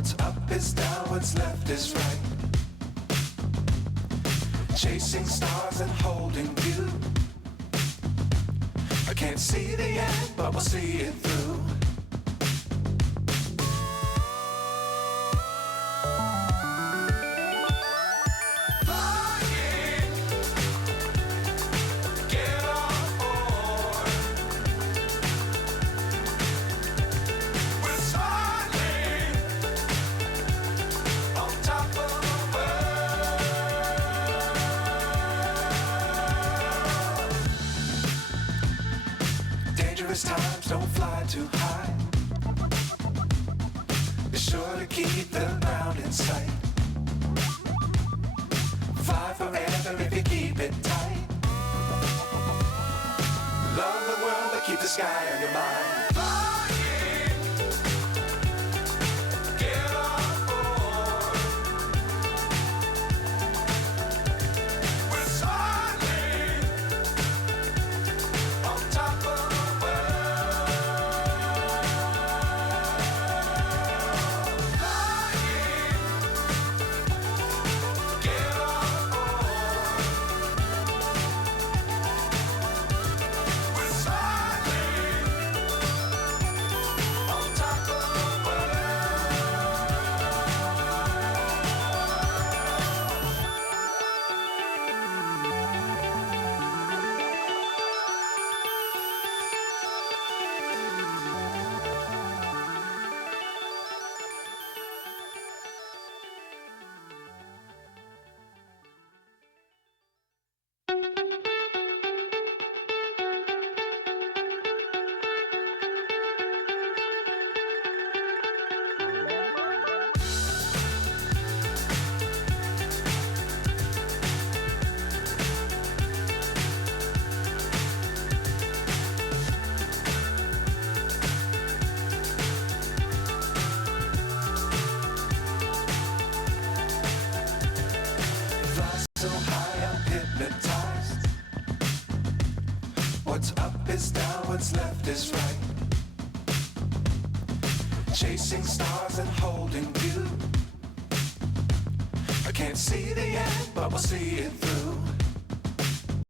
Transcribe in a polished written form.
What's up is down, what's left is right. Chasing stars and holding you. I can't see the end, but we'll see it through. Times don't fly too high. Be sure to keep the ground in sight. Fly forever if you keep it tight. Love the world but keep the sky on your mind. What's up is down, what's left is right. Chasing stars and holding you. I can't see the end, but we'll see it through.